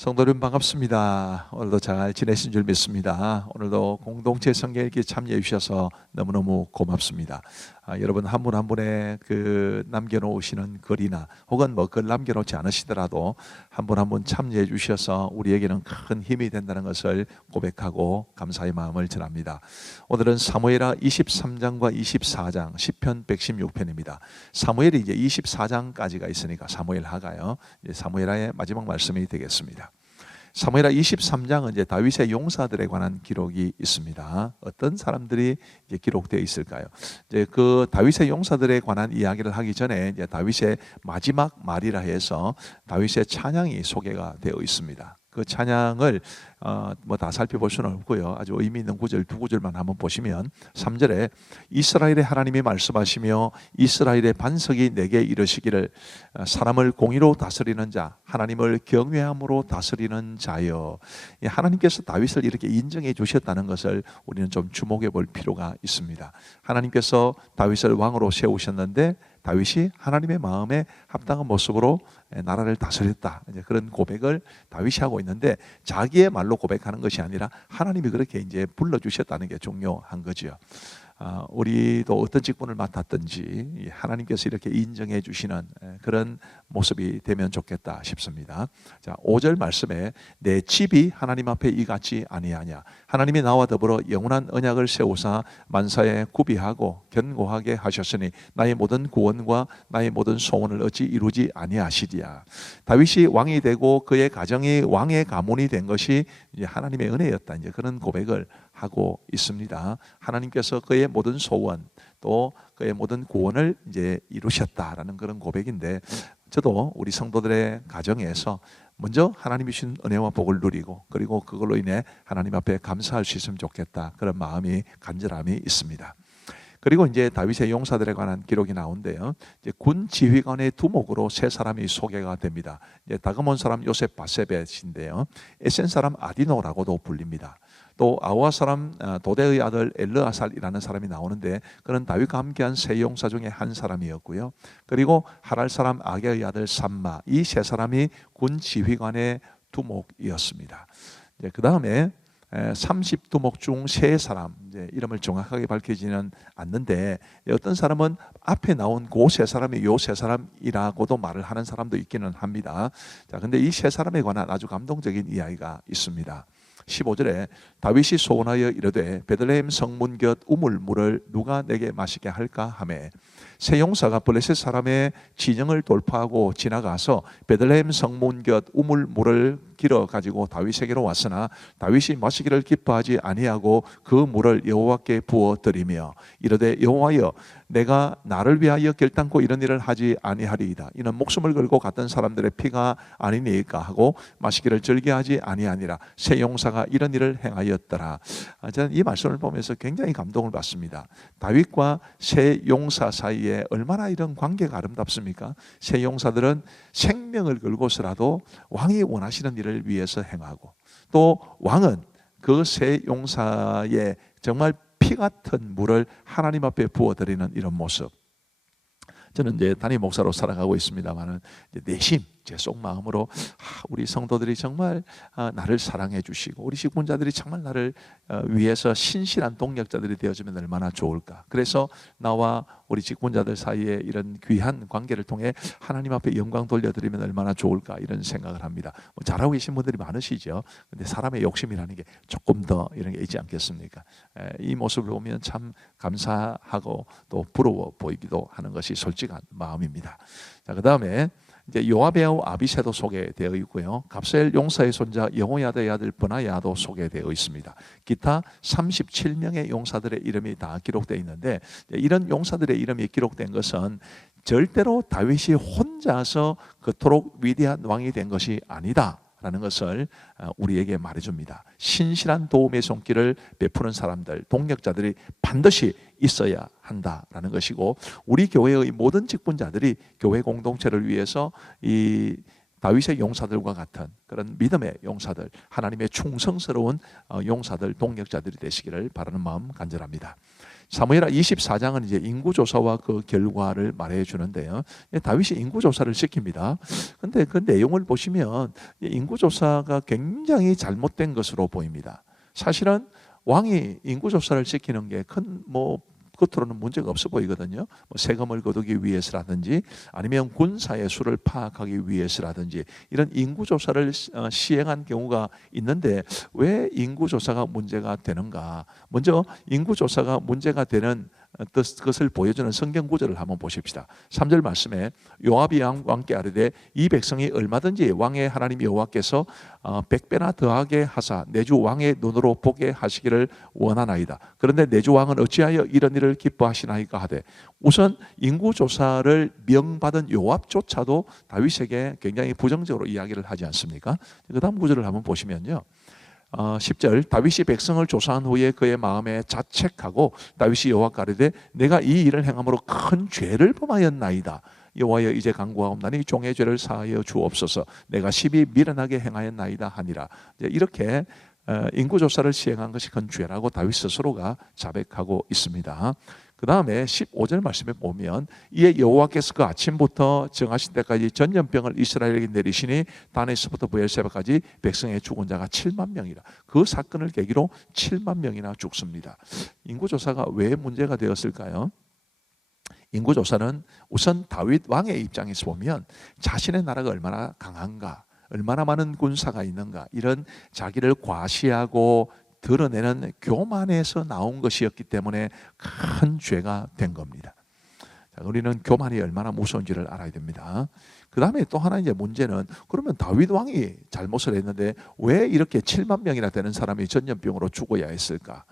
성도님 반갑습니다. 오늘도 잘 지내신 줄 믿습니다. 오늘도 공동체 성경 읽기 참여해 주셔서 너무너무 고맙습니다. 여러분 한 분 한 분의 그 남겨놓으시는 글이나 혹은 뭐 글 남겨놓지 않으시더라도 한 분 한 분 참여해 주셔서 우리에게는 큰 힘이 된다는 것을 고백하고 감사의 마음을 전합니다. 오늘은 사무엘하 23장과 24장, 시편 116편입니다. 사무엘이 이제 24장까지가 있으니까 사무엘하가요. 이제 사무엘하의 마지막 말씀이 되겠습니다. 사무엘하 23장은 이제 다윗의 용사들에 관한 기록이 있습니다. 어떤 사람들이 이제 기록되어 있을까요? 이제 그 다윗의 용사들에 관한 이야기를 하기 전에 이제 다윗의 마지막 말이라 해서 다윗의 찬양이 소개가 되어 있습니다. 그 찬양을 뭐 다 살펴볼 수는 없고요. 아주 의미 있는 구절 두 구절만 한번 보시면 3절에 이스라엘의 하나님이 말씀하시며 이스라엘의 반석이 내게 이르시기를 사람을 공의로 다스리는 자 하나님을 경외함으로 다스리는 자여. 하나님께서 다윗을 이렇게 인정해 주셨다는 것을 우리는 좀 주목해 볼 필요가 있습니다. 하나님께서 다윗을 왕으로 세우셨는데 다윗이 하나님의 마음에 합당한 모습으로 나라를 다스렸다. 이제 그런 고백을 다윗이 하고 있는데 자기의 말로 고백하는 것이 아니라 하나님이 그렇게 이제 불러주셨다는 게 중요한 거죠. 우리도 어떤 직분을 맡았든지 하나님께서 이렇게 인정해 주시는 그런 모습이 되면 좋겠다 싶습니다. 자, 5절 말씀에 내 집이 하나님 앞에 이같이 아니하냐. 하나님이 나와 더불어 영원한 언약을 세우사 만사에 구비하고 견고하게 하셨으니 나의 모든 구원과 나의 모든 소원을 어찌 이루지 아니하시리야. 다윗이 왕이 되고 그의 가정이 왕의 가문이 된 것이 이제 하나님의 은혜였다. 이제 그런 고백을 하고 있습니다. 하나님께서 그의 모든 소원 또 그의 모든 구원을 이제 이루셨다라는 그런 고백인데, 저도 우리 성도들의 가정에서 먼저 하나님이 주신 은혜와 복을 누리고 그리고 그걸로 인해 하나님 앞에 감사할 수 있으면 좋겠다, 그런 마음이 간절함이 있습니다. 그리고 이제 다윗의 용사들에 관한 기록이 나오는데요. 이제 군 지휘관의 두목으로 세 사람이 소개가 됩니다. 이제 다그몬 사람 요셉 바세벳인데요. 에센 사람 아디노라고도 불립니다. 또 아우아 사람 도대의 아들 엘르아살이라는 사람이 나오는데 그는 다윗과 함께한 세 용사 중에 한 사람이었고요. 그리고 하랄 사람 아게의 아들 삼마, 이 세 사람이 군 지휘관의 두목이었습니다. 그 다음에 30두목 중 세 사람, 이제 이름을 정확하게 밝히지는 않는데 어떤 사람은 앞에 나온 그 세 사람이 요 세 사람이라고도 말을 하는 사람도 있기는 합니다. 자, 근데 이 세 사람에 관한 아주 감동적인 이야기가 있습니다. 15절에 다윗이 소원하여 이르되 베들레헴 성문 곁 우물물을 누가 내게 마시게 할까 하매 세 용사가 블레셋 사람의 진영을 돌파하고 지나가서 베들레헴 성문 곁 우물물을 길어 가지고 다윗에게로 왔으나 다윗이 마시기를 기뻐하지 아니하고 그 물을 여호와께 부어 드리며 이르되 여호와여 내가 나를 위하여 결단코 이런 일을 하지 아니하리이다. 이는 목숨을 걸고 갔던 사람들의 피가 아니니까 하고 마시기를 즐겨하지 아니하니라. 세 용사가 이런 일을 행하였더라. 저는 이 말씀을 보면서 굉장히 감동을 받습니다. 다윗과 세 용사 사이에 얼마나 이런 관계가 아름답습니까? 세 용사들은 생명을 걸고서라도 왕이 원하시는 일을 위해서 행하고 또 왕은 그 세 용사의 정말 피 같은 물을 하나님 앞에 부어드리는 이런 모습. 저는 이제 담임 목사로 살아가고 있습니다만은 내심 제 속마음으로 우리 성도들이 정말 나를 사랑해 주시고 우리 직분자들이 정말 나를 위해서 신실한 동력자들이 되어주면 얼마나 좋을까. 그래서 나와 우리 직분자들 사이에 이런 귀한 관계를 통해 하나님 앞에 영광 돌려드리면 얼마나 좋을까, 이런 생각을 합니다. 뭐 잘하고 계신 분들이 많으시죠. 근데 사람의 욕심이라는 게 조금 더 이런 게 있지 않겠습니까? 이 모습을 보면 참 감사하고 또 부러워 보이기도 하는 것이 솔직한 마음입니다. 자, 그 다음에 이제 요압의 아우 아비새도 소개되어 있고요. 갑셀 용사의 손자 여호야다의 아들 브나야도 소개되어 있습니다. 기타 37명의 용사들의 이름이 다 기록되어 있는데 이런 용사들의 이름이 기록된 것은 절대로 다윗이 혼자서 그토록 위대한 왕이 된 것이 아니다 라는 것을 우리에게 말해줍니다. 신실한 도움의 손길을 베푸는 사람들, 동력자들이 반드시 있어야 한다라는 것이고, 우리 교회의 모든 직분자들이 교회 공동체를 위해서 이 다윗의 용사들과 같은 그런 믿음의 용사들, 하나님의 충성스러운 용사들, 동력자들이 되시기를 바라는 마음 간절합니다. 사무엘하 24장은 이제 인구조사와 그 결과를 말해 주는데요. 다윗이 인구조사를 시킵니다. 근데 그 내용을 보시면 인구조사가 굉장히 잘못된 것으로 보입니다. 사실은 왕이 인구조사를 시키는 게 큰 겉으로는 문제가 없어 보이거든요. 세금을 거두기 위해서라든지 아니면 군사의 수를 파악하기 위해서라든지 이런 인구조사를 시행한 경우가 있는데 왜 인구조사가 문제가 되는가? 먼저 인구조사가 문제가 되는 것을 보여주는 성경 구절을 한번 보십시다. 3절 말씀에 요압이 왕께 아뢰되 이 백성이 얼마든지 왕의 하나님 여호와께서 100배나 더하게 하사 내 주 왕의 눈으로 보게 하시기를 원하나이다. 그런데 내 주 왕은 어찌하여 이런 일을 기뻐하시나이까 하되, 우선 인구조사를 명받은 요압조차도 다윗에게 굉장히 부정적으로 이야기를 하지 않습니까? 그 다음 구절을 한번 보시면요, 10절 다윗이 백성을 조사한 후에 그의 마음에 자책하고 다윗이 여호와께 아뢰되 내가 이 일을 행함으로 큰 죄를 범하였나이다. 여호와여 이제 간구하옵나니 종의 죄를 사하여 주옵소서. 내가 심히 미련하게 행하였나이다 하니라. 이렇게 인구조사를 시행한 것이 큰 죄라고 다윗 스스로가 자백하고 있습니다. 그 다음에 15절 말씀에 보면 이에 여호와께서 그 아침부터 정하신 때까지 전염병을 이스라엘에게 내리시니 단에서부터 브엘세바까지 백성의 죽은 자가 7만 명이라. 그 사건을 계기로 7만 명이나 죽습니다. 인구조사가 왜 문제가 되었을까요? 인구조사는 우선 다윗 왕의 입장에서 보면 자신의 나라가 얼마나 강한가, 얼마나 많은 군사가 있는가, 이런 자기를 과시하고 드러내는 교만에서 나온 것이었기 때문에 큰 죄가 된 겁니다. 자, 우리는 교만이 얼마나 무서운지를 알아야 됩니다. 그 다음에 또 하나 이제 문제는, 그러면 다윗 왕이 잘못을 했는데 왜 이렇게 7만 명이나 되는 사람이 전염병으로 죽어야 했을까?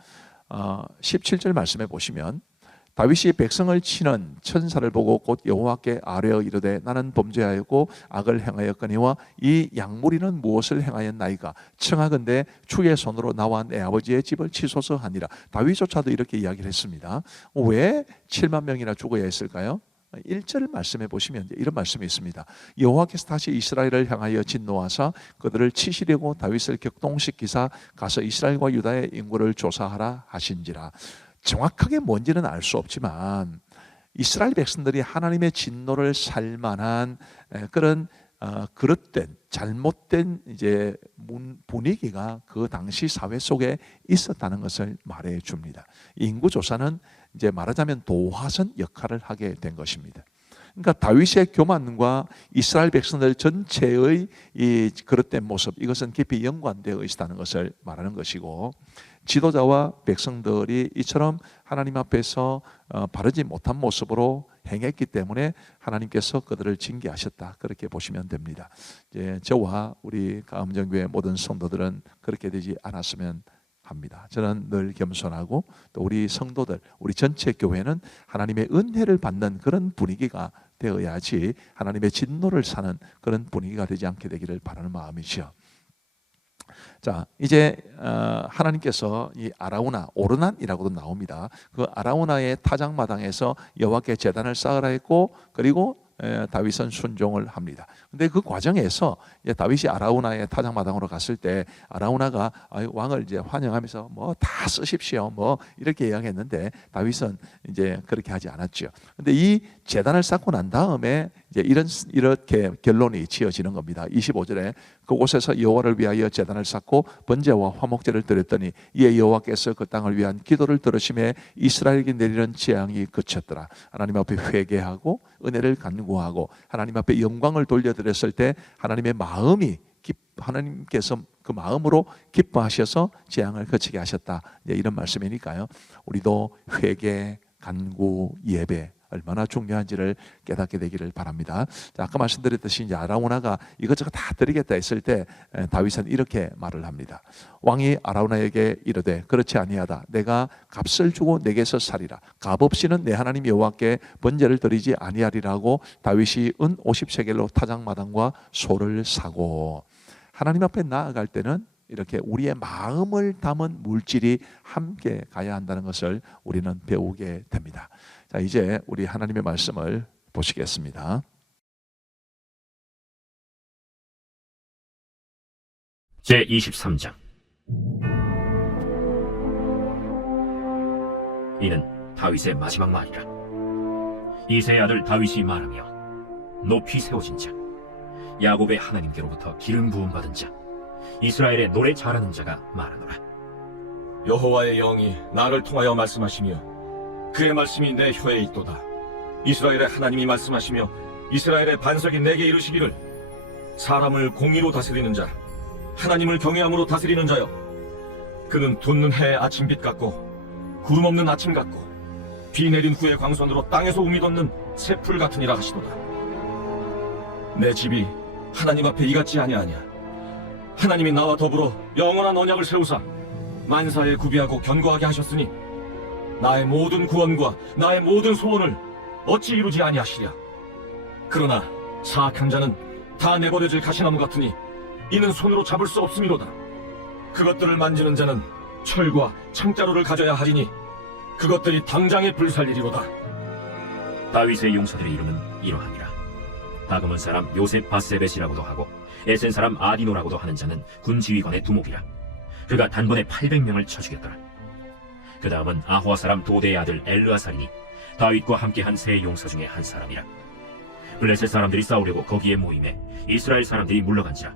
17절 말씀해 보시면 다윗이 백성을 치는 천사를 보고 곧 여호와께 아뢰어 이르되 나는 범죄하였고 악을 행하였거니와 이 양무리는 무엇을 행하였나이까? 청하건대 주의 손으로 나와 내 아버지의 집을 치소서 하니라. 다윗조차도 이렇게 이야기를 했습니다. 왜 7만 명이나 죽어야 했을까요? 1절 말씀해 보시면 이런 말씀이 있습니다. 여호와께서 다시 이스라엘을 향하여 진노하사 그들을 치시려고 다윗을 격동시키사 가서 이스라엘과 유다의 인구를 조사하라 하신지라. 정확하게 뭔지는 알 수 없지만 이스라엘 백성들이 하나님의 진노를 살 만한 그런 그릇된 잘못된 이제 분위기가 그 당시 사회 속에 있었다는 것을 말해 줍니다. 인구 조사는 이제 말하자면 도화선 역할을 하게 된 것입니다. 그러니까 다윗의 교만과 이스라엘 백성들 전체의 이 그릇된 모습, 이것은 깊이 연관되어 있다는 것을 말하는 것이고, 지도자와 백성들이 이처럼 하나님 앞에서 바르지 못한 모습으로 행했기 때문에 하나님께서 그들을 징계하셨다, 그렇게 보시면 됩니다. 이제 저와 우리 가음정교회 모든 성도들은 그렇게 되지 않았으면 합니다. 저는 늘 겸손하고 또 우리 성도들, 우리 전체 교회는 하나님의 은혜를 받는 그런 분위기가 되어야지 하나님의 진노를 사는 그런 분위기가 되지 않게 되기를 바라는 마음이죠. 자, 이제 하나님께서 이 아라우나, 오르난이라고도 나옵니다. 그 아라우나의 타작마당에서 여호와께 제단을 쌓으라 했고, 그리고 다윗은 순종을 합니다. 근데 그 과정에서 이제 다윗이 아라우나의 타작마당으로 갔을 때 아라우나가 왕을 이제 환영하면서 뭐 다 쓰십시오 뭐 이렇게 이야기했는데 다윗은 이제 그렇게 하지 않았죠. 근데 이 제단을 쌓고 난 다음에 이제 이렇게 결론이 지어지는 겁니다. 25절에 그곳에서 여호와를 위하여 제단을 쌓고 번제와 화목제를 드렸더니 이에 여호와께서 그 땅을 위한 기도를 들으심에 이스라엘에게 내리는 재앙이 그쳤더라. 하나님 앞에 회개하고 은혜를 간구하고 하나님 앞에 영광을 돌려드렸을 때 하나님의 마음이 하나님께서 그 마음으로 기뻐하셔서 재앙을 그치게 하셨다, 이런 말씀이니까요. 우리도 회개, 간구, 예배 얼마나 중요한지를 깨닫게 되기를 바랍니다. 자, 아까 말씀드렸듯이 이제 아라우나가 이것저것 다 드리겠다 했을 때 다윗은 이렇게 말을 합니다. 왕이 아라우나에게 이르되 그렇지 아니하다. 내가 값을 주고 내게서 살이라. 값 없이는 내 하나님 여호와께 번제를 드리지 아니하리라고 다윗이 은 50세겔로 타작마당과 소를 사고, 하나님 앞에 나아갈 때는 이렇게 우리의 마음을 담은 물질이 함께 가야 한다는 것을 우리는 배우게 됩니다. 자, 이제 우리 하나님의 말씀을 보시겠습니다. 제23장. 이는 다윗의 마지막 말이라. 이새의 아들 다윗이 말하며 높이 세워진 자, 야곱의 하나님께로부터 기름 부음 받은 자, 이스라엘의 노래 잘하는 자가 말하노라. 여호와의 영이 나를 통하여 말씀하시며 그의 말씀이 내 혀에 있도다. 이스라엘의 하나님이 말씀하시며 이스라엘의 반석이 내게 이르시기를, 사람을 공의로 다스리는 자, 하나님을 경외함으로 다스리는 자여, 그는 돋는 해의 아침빛 같고 구름 없는 아침 같고 비 내린 후의 광선으로 땅에서 우미 돋는 새풀 같으니라 하시도다. 내 집이 하나님 앞에 이같지 아니하냐. 하나님이 나와 더불어 영원한 언약을 세우사 만사에 구비하고 견고하게 하셨으니 나의 모든 구원과 나의 모든 소원을 어찌 이루지 아니하시랴. 그러나 사악한 자는 다 내버려질 가시나무 같으니 이는 손으로 잡을 수 없음이로다. 그것들을 만지는 자는 철과 창자루를 가져야 하리니 그것들이 당장에 불살리리로다. 다윗의 용사들의 이름은 이러하니라. 다그문 사람 요셉 바세벳이라고도 하고 에센 사람 아디노라고도 하는 자는 군 지휘관의 두목이라. 그가 단번에 800명을 쳐 죽였더라. 그 다음은 아호아 사람 도대의 아들 엘르아살이니 다윗과 함께한 세 용사 중에 한 사람이라. 블레셋 사람들이 싸우려고 거기에 모임에 이스라엘 사람들이 물러간지라.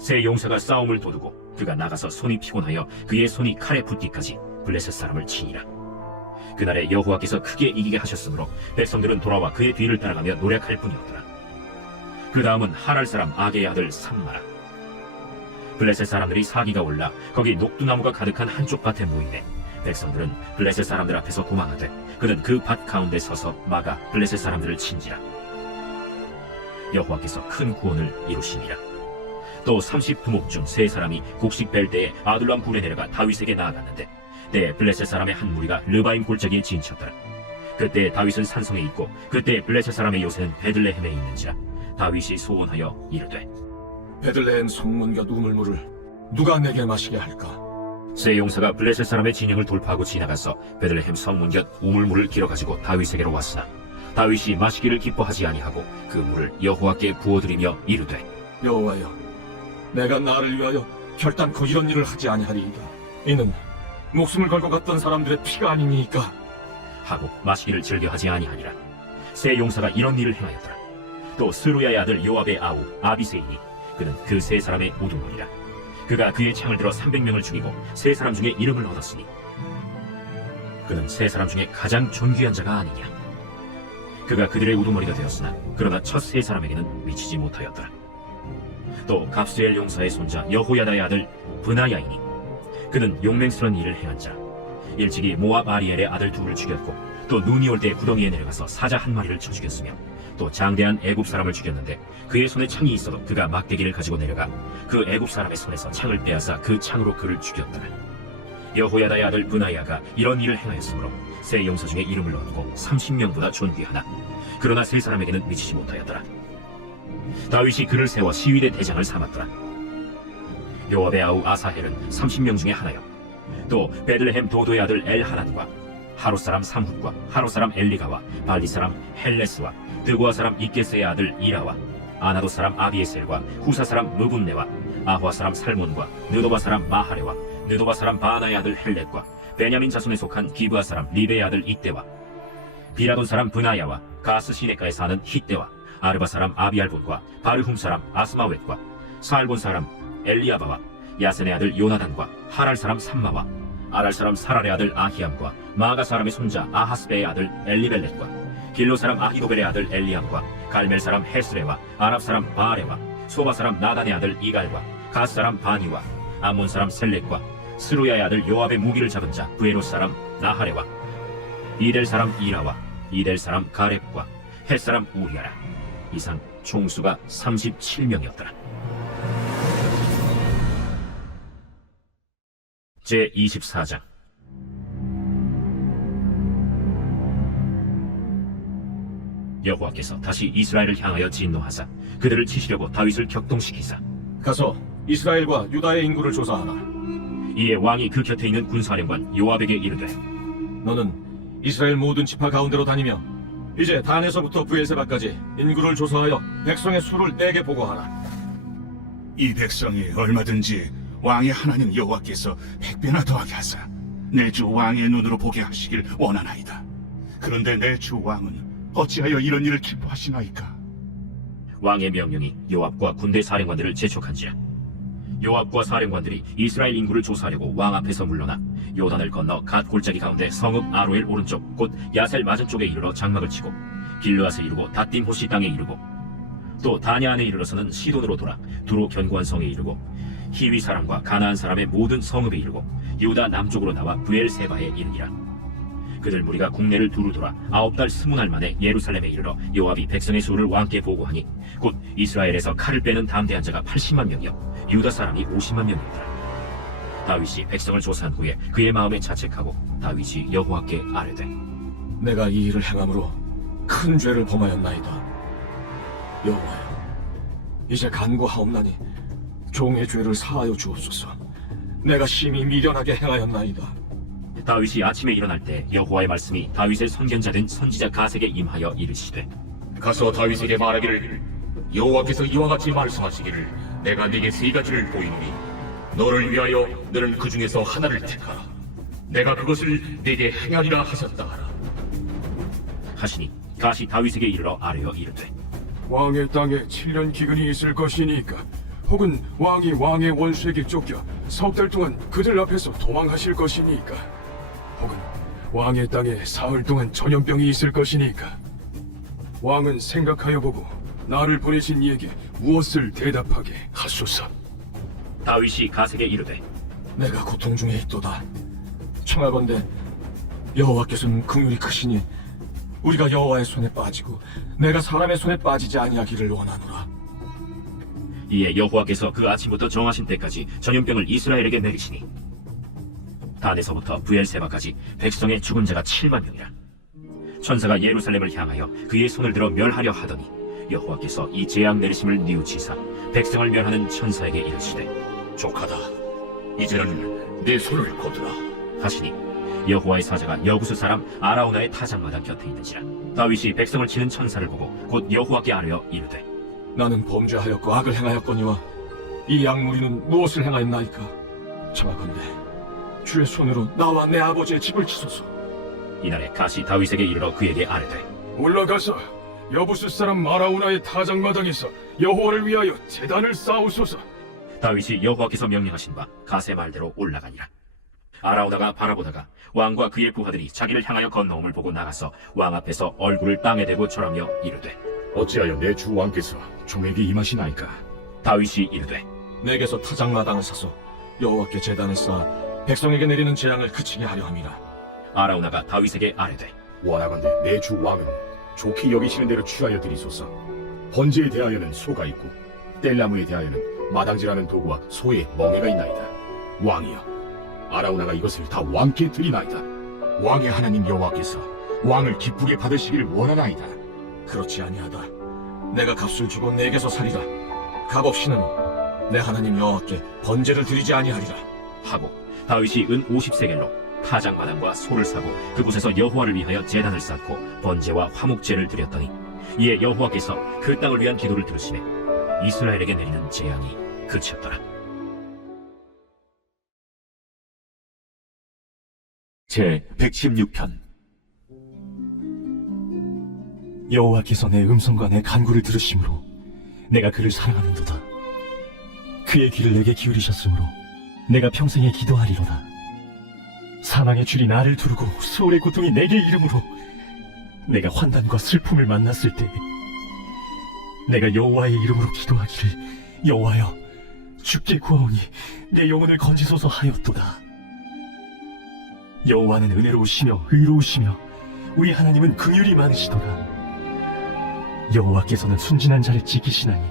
세 용사가 싸움을 도두고 그가 나가서 손이 피곤하여 그의 손이 칼에 붙기까지 블레셋 사람을 치니라. 그날에 여호와께서 크게 이기게 하셨으므로 백성들은 돌아와 그의 뒤를 따라가며 노력할 뿐이었더라. 그 다음은 하랄 사람 아게의 아들 삼마라. 블레셋 사람들이 사기가 올라 거기 녹두나무가 가득한 한쪽 밭에 모이매 백성들은 블레셋 사람들 앞에서 도망하되 그는 그 밭 가운데 서서 막아 블레셋 사람들을 친지라. 여호와께서 큰 구원을 이루시니라. 또 30두목 중 세 사람이 곡식 뺄 때에 아둘람 굴에 내려가 다윗에게 나아갔는데 때에 블레셋 사람의 한 무리가 르바임 골짜기에 진쳤더라. 그때 다윗은 산성에 있고 그때 블레셋 사람의 요새는 베들레헴에 있는지라. 다윗이 소원하여 이르되, 베들레헴 성문 곁 우물물을 누가 내게 마시게 할까? 세 용사가 블레셋 사람의 진영을 돌파하고 지나가서 베들레헴 성문 곁 우물물을 길어가지고 다윗에게로 왔으나 다윗이 마시기를 기뻐하지 아니하고 그 물을 여호와께 부어드리며 이르되, 여호와여, 내가 나를 위하여 결단코 이런 일을 하지 아니하리이다. 이는 목숨을 걸고 갔던 사람들의 피가 아니니까. 하고 마시기를 즐겨하지 아니하니라. 세 용사가 이런 일을 행하였더라. 또 스루야의 아들 요압의 아우 아비세이니 그는 그 세 사람의 우두머리라. 그가 그의 창을 들어 300명을 죽이고 세 사람 중에 이름을 얻었으니 그는 세 사람 중에 가장 존귀한 자가 아니냐. 그가 그들의 우두머리가 되었으나 그러나 첫 세 사람에게는 미치지 못하였더라. 또 갑스엘 용사의 손자 여호야다의 아들 브나야이니 그는 용맹스러운 일을 행한 자. 일찍이 모압 아리엘의 아들 둘을 죽였고 또 눈이 올 때 구덩이에 내려가서 사자 한 마리를 쳐 죽였으며 또 장대한 애굽 사람을 죽였는데 그의 손에 창이 있어도 그가 막대기를 가지고 내려가 그 애굽 사람의 손에서 창을 빼앗아 그 창으로 그를 죽였더라. 여호야다의 아들 브나야가 이런 일을 행하였으므로 세 용사 중에 이름을 얻고 30명보다 존귀하나 그러나 세 사람에게는 미치지 못하였더라. 다윗이 그를 세워 시위대 대장을 삼았더라. 요압의 아우 아사헬은 30명 중에 하나요. 또 베들레헴 도도의 아들 엘하난과 하롯 사람 삼훗과 하롯 사람 엘리가와 발리 사람 헬레스와 드고아 사람 이게스의 아들 이라와 아나도 사람 아비에셀과 후사 사람 므분네와 아호아 사람 살몬과 느도바 사람 마하레와 느도바 사람 바나의 아들 헬렛과 베냐민 자손에 속한 기브아 사람 리베의 아들 이때와 비라돈 사람 브나야와 가스 시네가에 사는 히때와 아르바 사람 아비알본과 바르훔 사람 아스마웻과 살본 사람 엘리아바와 야센의 아들 요나단과 하랄 사람 삼마와 아랄 사람 사랄의 아들 아히암과 마가 사람의 손자 아하스베의 아들 엘리벨렛과 길로 사람 아히도벨의 아들 엘리암과 갈멜 사람 헤스레와 아랍 사람 바레와 소바 사람 나단의 아들 이갈과 가스 사람 바니와 암몬 사람 셀렉과 스루야의 아들 요압의 무기를 잡은 자 브에롯 사람 나하레와 이델 사람 이라와 이델 사람 가렙과 헷 사람 우리아라. 이상 총수가 37명이었더라. 제24장. 여호와께서 다시 이스라엘을 향하여 진노하사 그들을 치시려고 다윗을 격동시키사 가서 이스라엘과 유다의 인구를 조사하라. 이에 왕이 그 곁에 있는 군사령관 요압에게 이르되, 너는 이스라엘 모든 지파 가운데로 다니며 이제 단에서부터 브엘세바까지 인구를 조사하여 백성의 수를 내게 보고하라. 이 백성이 얼마든지 왕의 하나님 여호와께서 100배나 더하게 하사 내 주 왕의 눈으로 보게 하시길 원하나이다. 그런데 내 주 왕은 어찌하여 이런 일을 기뻐하시나이까? 왕의 명령이 요압과 군대 사령관들을 재촉한지라. 요압과 사령관들이 이스라엘 인구를 조사하려고 왕 앞에서 물러나 요단을 건너 갓 골짜기 가운데 성읍 아로엘 오른쪽 곧 야셀 맞은 쪽에 이르러 장막을 치고 길르앗을 이루고 닷딤 호시 땅에 이르고 또 다냐 안에 이르러서는 시돈으로 돌아 두로 견고한 성에 이르고 히위 사람과 가나안 사람의 모든 성읍에 이르고 유다 남쪽으로 나와 브엘세바에 이르니라. 그들 무리가 국내를 두루 돌아 9달 20날 만에 예루살렘에 이르러 요압이 백성의 수를 왕께 보고하니 곧 이스라엘에서 칼을 빼는 담대한 자가 80만 명이요 유다 사람이 50만 명이더라. 다윗이 백성을 조사한 후에 그의 마음에 자책하고 다윗이 여호와께 아뢰되 내가 이 일을 행함으로 큰 죄를 범하였나이다. 여호와여, 이제 간구하옵나니 종의 죄를 사하여 주옵소서. 내가 심히 미련하게 행하였나이다. 다윗이 아침에 일어날 때 여호와의 말씀이 다윗의 선견자 된 선지자 가세게 임하여 이르시되 가서 다윗에게 말하기를 여호와께서 이와 같이 말씀하시기를 내가 네게 세 가지를 보이노니 너를 위하여 너는 그 중에서 하나를 택하라. 내가 그것을 네게 행하리라 하셨다 하라. 하시니 가시 다윗에게 이르러 아뢰어 이르되 왕의 땅에 7년 기근이 있을 것이니까 혹은 왕이 왕의 원수에게 쫓겨 석 달 동안 그들 앞에서 도망하실 것이니까 혹은 왕의 땅에 사흘 동안 전염병이 있을 것이니까 왕은 생각하여 보고 나를 보내신 이에게 무엇을 대답하게 하소서. 다윗이 가세게 이르되 내가 고통 중에 있도다. 청하건대 여호와께서는 긍휼이 크시니 우리가 여호와의 손에 빠지고 내가 사람의 손에 빠지지 아니하기를 원하노라. 이에 여호와께서 그 아침부터 정하신 때까지 전염병을 이스라엘에게 내리시니 단에서부터 브엘세바까지 백성의 죽은 자가 7만 명이라. 천사가 예루살렘을 향하여 그의 손을 들어 멸하려 하더니 여호와께서 이 재앙 내리심을 뉘우치사 백성을 멸하는 천사에게 이르시되 족하다. 이제는 내 손을 거두라. 하시니 여호와의 사자가 여구스 사람 아라우나의 타작마당 곁에 있는지라. 다윗이 백성을 치는 천사를 보고 곧 여호와께 아뢰어 이르되 나는 범죄하였고 악을 행하였거니와 이 양무리는 무엇을 행하였나이까? 청하건대 주의 손으로 나와 내 아버지의 집을 치소서. 이날에 가시 다윗에게 이르러 그에게 아뢰되 올라가서 여부스 사람 아라우나의 타작마당에서 여호와를 위하여 제단을 쌓으소서. 다윗이 여호와께서 명령하신 바 가세 말대로 올라가니라. 아라우나가 바라보다가 왕과 그의 부하들이 자기를 향하여 건너옴을 보고 나가서 왕 앞에서 얼굴을 땅에 대고 절하며 이르되 어찌하여 내 주 왕께서 종에게 임하시나이까? 다윗이 이르되 내게서 타작마당을 사서 여호와께 제단을 쌓아 백성에게 내리는 재앙을 그치게 하려 함이라. 아라우나가 다윗에게 아뢰되 원하건대 내 주 왕은 좋게 여기시는 대로 취하여 드리소서. 번제에 대하여는 소가 있고 뗄나무에 대하여는 마당질하는 도구와 소의 멍에가 있나이다. 왕이여, 아라우나가 이것을 다 왕께 드리나이다. 왕의 하나님 여호와께서 왕을 기쁘게 받으시기를 원하나이다. 그렇지 아니하다. 내가 값을 주고 내게서 살이라. 값없이는 내 하나님 여호와께 번제를 드리지 아니하리라. 하고 다윗이 은 50세겔로 타작마당과 소를 사고 그곳에서 여호와를 위하여 제단을 쌓고 번제와 화목제를 드렸더니 이에 여호와께서 그 땅을 위한 기도를 들으시매 이스라엘에게 내리는 재앙이 그쳤더라. 제 116편. 여호와께서 내 음성과 내 간구를 들으심으로 내가 그를 사랑하는도다. 그의 귀를 내게 기울이셨으므로 내가 평생에 기도하리로다. 사망의 줄이 나를 두르고 수월의 고통이 내게 이름으로 내가 환단과 슬픔을 만났을 때 내가 여호와의 이름으로 기도하기를 여호와여 주께 구하오니 내 영혼을 건지소서 하였도다. 여호와는 은혜로우시며 의로우시며 우리 하나님은 긍휼이 많으시도다. 여호와께서는 순진한 자를 지키시나니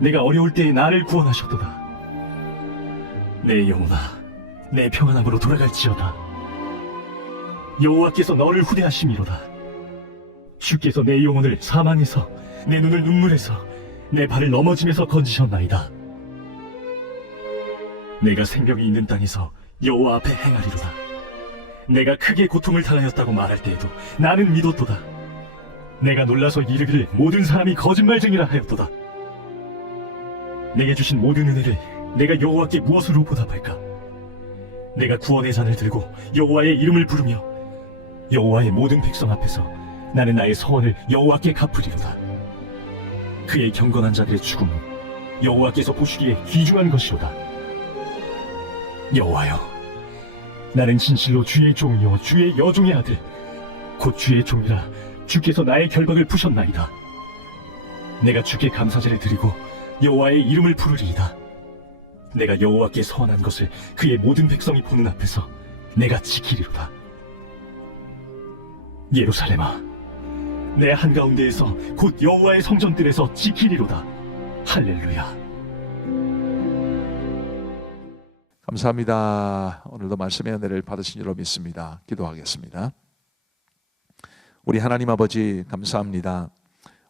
내가 어려울 때에 나를 구원하셨도다. 내 영혼아, 내 평안함으로 돌아갈지어다. 여호와께서 너를 후대하심이로다. 주께서 내 영혼을 사망에서 내 눈을 눈물에서 내 발을 넘어짐에서 건지셨나이다. 내가 생명이 있는 땅에서 여호와 앞에 행하리로다. 내가 크게 고통을 당하였다고 말할 때에도 나는 믿었도다. 내가 놀라서 이르기를 모든 사람이 거짓말쟁이라 하였도다. 내게 주신 모든 은혜를 내가 여호와께 무엇으로 보답할까? 내가 구원의 잔을 들고 여호와의 이름을 부르며 여호와의 모든 백성 앞에서 나는 나의 서원을 여호와께 갚으리로다. 그의 경건한 자들의 죽음은 여호와께서 보시기에 귀중한 것이로다. 여호와여, 나는 진실로 주의 종이요 주의 여종의 아들 곧 주의 종이라 주께서 나의 결박을 푸셨나이다. 내가 주께 감사제를 드리고 여호와의 이름을 부르리이다. 내가 여호와께 서원한 것을 그의 모든 백성이 보는 앞에서 내가 지키리로다. 예루살렘아, 내 한가운데에서 곧 여호와의 성전들에서 지키리로다. 할렐루야. 감사합니다. 오늘도 말씀의 은혜를 받으신 줄로 믿습니다. 기도하겠습니다. 우리 하나님 아버지 감사합니다.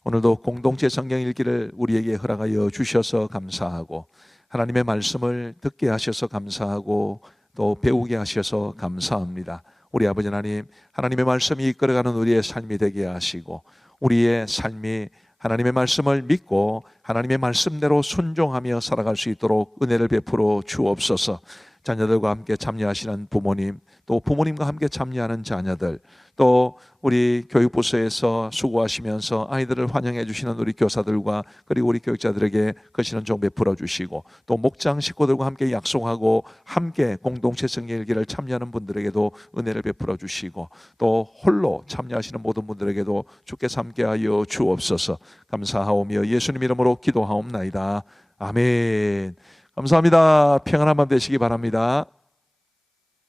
오늘도 공동체 성경 읽기를 우리에게 허락하여 주셔서 감사하고 하나님의 말씀을 듣게 하셔서 감사하고 또 배우게 하셔서 감사합니다. 우리 아버지 하나님, 하나님의 말씀이 이끌어가는 우리의 삶이 되게 하시고 우리의 삶이 하나님의 말씀을 믿고 하나님의 말씀대로 순종하며 살아갈 수 있도록 은혜를 베풀어 주옵소서. 자녀들과 함께 참여하시는 부모님, 또 부모님과 함께 참여하는 자녀들, 또 우리 교육부서에서 수고하시면서 아이들을 환영해 주시는 우리 교사들과 그리고 우리 교육자들에게 거시는 종 베풀어 주시고, 또 목장 식구들과 함께 약속하고 함께 공동체 성경 일기를 참여하는 분들에게도 은혜를 베풀어 주시고, 또 홀로 참여하시는 모든 분들에게도 주께서 함께하여 주옵소서. 감사하오며 예수님 이름으로 기도하옵나이다. 아멘. 감사합니다. 평안한 밤 되시기 바랍니다.